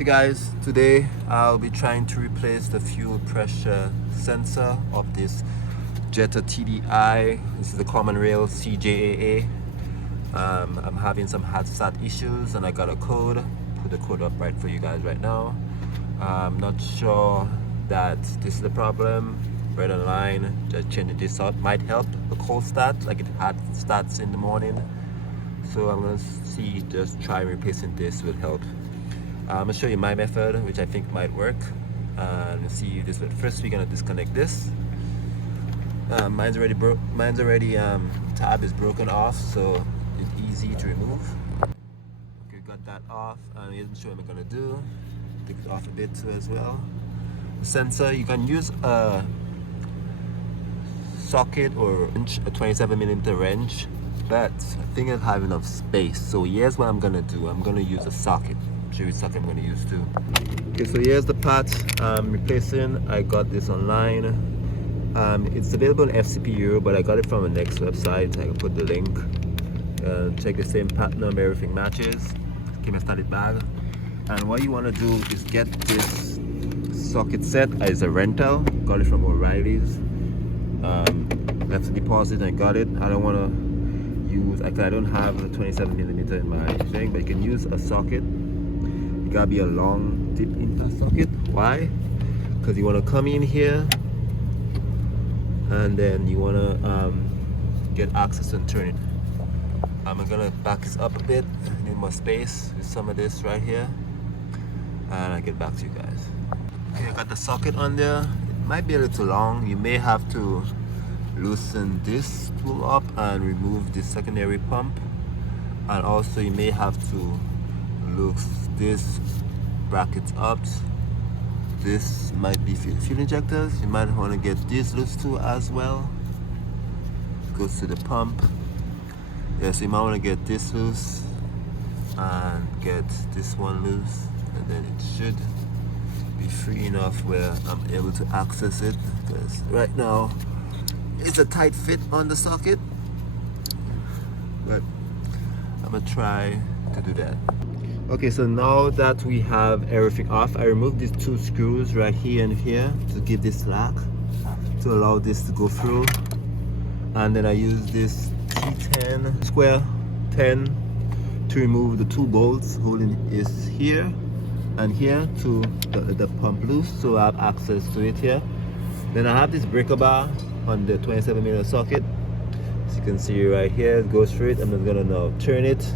Hey guys, today I'll be trying to replace the fuel pressure sensor of this Jetta TDI. This is a common rail CJAA. I'm having some hot start issues and I got a code. Put the code up right for you guys right now. I'm not sure that this is the problem. Right online, just changing this out might help the cold start, like it hot starts in the morning. So I'm gonna see, just try replacing this will help. I'm gonna show you my method, which I think might work, and see if this will. First, we're gonna disconnect this. Mine's already broke. Tab is broken off, so it's easy to remove. Okay, got that off, and here's what I'm gonna do. Take it off a bit too as well. The sensor, you can use a socket or a 27mm wrench, but I think I have enough space. So here's what I'm gonna do. I'm gonna use a socket. Show you socket I'm gonna use too. Okay, so here's the part I'm replacing. I got this online. It's available in FCP Euro, but I got it from a Next website. I can put the link. Check the same part number, everything matches. Came in a started bag. And what you want to do is get this socket set as a rental. Got it from O'Reilly's. Left the deposit and I got it. I don't want to use, I don't have the 27mm in my thing, but you can use a socket. It gotta be a long deep impact socket. Why? Because you want to come in here and then you want to get access and turn it. I'm gonna back this up a bit. I need more space with some of this right here, and I'll get back to you guys. Okay, I got the socket on there. It might be a little long. You may have to loosen this tool up and remove this secondary pump, and also you may have to loose this brackets up. This might be fuel injectors. You might want to get this loose too as well. Goes to the pump. Yeah, so you might want to get this loose and get this one loose, and then it should be free enough where I'm able to access it, because right now it's a tight fit on the socket, but I'm gonna try to do that. Okay, so now that we have everything off, I removed these two screws right here and here to give this slack to allow this to go through, and then I use this T10 square 10 to remove the two bolts holding is here and here to the pump loose, so I have access to it here. Then I have this breaker bar on the 27mm socket, as you can see right here. It goes through it. I'm just gonna now turn it.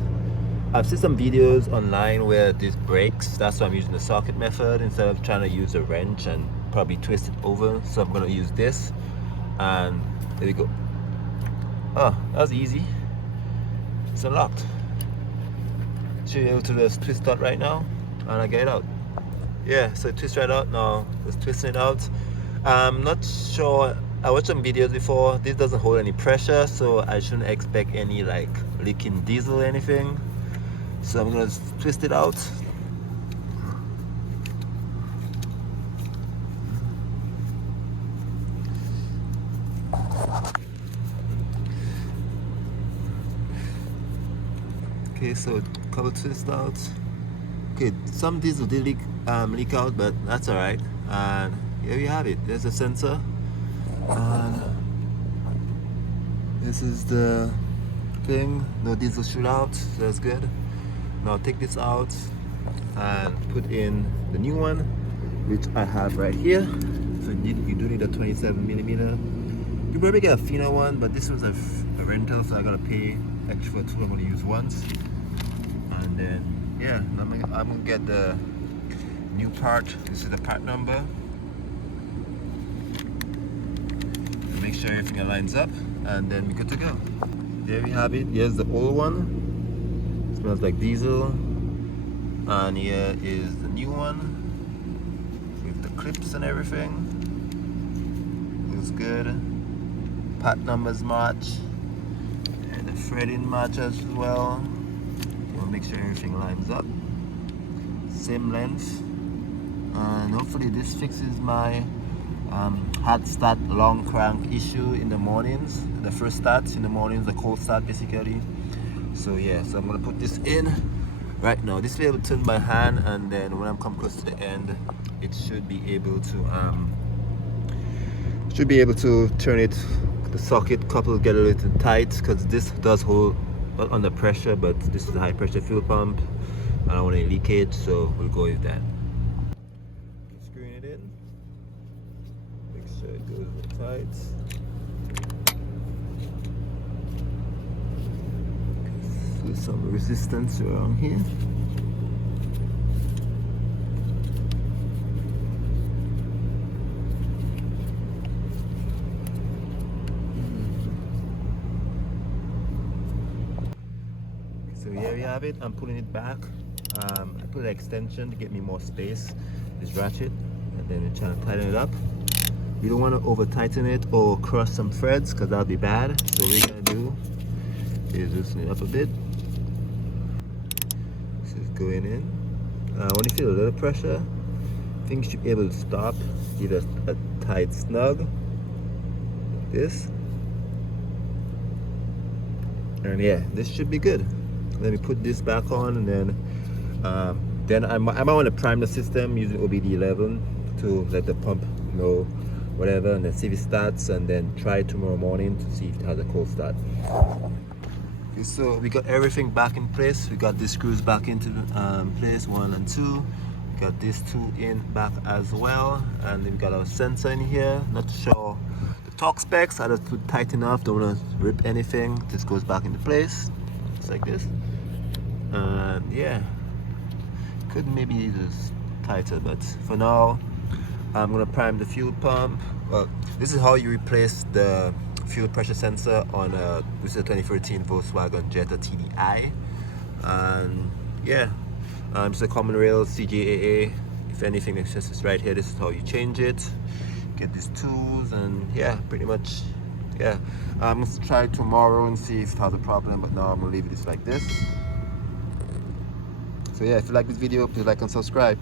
I've seen some videos online where this breaks. That's why I'm using the socket method instead of trying to use a wrench and probably twist it over. So I'm gonna use this, and there we go. Oh, that was easy. It's unlocked. Should be able to just twist that right now, and I get it out. Yeah, so it twists right out now. Just twisting it out. I'm not sure. I watched some videos before. This doesn't hold any pressure, so I shouldn't expect any like leaking diesel or anything. So I'm gonna twist it out. Okay, so couple twist out. Okay, some diesel did leak out, but that's all right. And here we have it. There's a sensor, and this is the thing. No diesel shoot out, so that's good. Now take this out and put in the new one, which I have right here. So you do need a 27mm. You probably get a thinner one, but this one's a rental, so I gotta pay extra for two I'm gonna use once. And then yeah, I'm gonna get the new part. This is the part number. Make sure everything lines up, and then we're good to go. There we have it. Here's the old one. Smells like diesel, and here is the new one with the clips and everything. Looks good. Part numbers match, and the threading match as well. We'll make sure everything lines up, same length, and hopefully this fixes my hot start long crank issue in the mornings. The first start in the mornings, the cold start basically. So yeah, so I'm gonna put this in right now. This will be able to turn by hand, and then when I'm come close to the end, it should be able to turn it, the socket couple get a little tight, because this does hold not under pressure, but this is a high pressure fuel pump. I don't want any leakage, so we'll go with that. Screwing it in, make sure it goes tight. There's some resistance around here. So here we have it. I'm pulling it back. I put an extension to get me more space, this ratchet, and then we're trying to tighten it up. You don't want to over tighten it or cross some threads, because that'll be bad. So what we're gonna do is loosen it up a bit. This is going in. When you feel a little pressure, I think you should be able to stop, give it a tight snug, like this. And yeah, this should be good. Let me put this back on, and then I might want to prime the system using OBD11 to let the pump know whatever, and then see if it starts, and then try tomorrow morning to see if it has a cold start. Okay, so we got everything back in place. We got these screws back into place, 1 and 2. We got these 2 in back as well, and then we got our sensor in here. Not sure the torque specs. I just put tight enough, don't want to rip anything. This goes back into place, just like this. And yeah, could maybe use this tighter, but for now I'm gonna prime the fuel pump. Well, this is how you replace the fuel pressure sensor on this is a 2013 Volkswagen Jetta TDI. And yeah, it's a common rail CJAA. If anything, it's just right here. This is how you change it. Get these tools, and yeah, pretty much, yeah. I'm gonna try tomorrow and see if it has a problem, but now I'm gonna leave it like this. So yeah, if you like this video, please like and subscribe.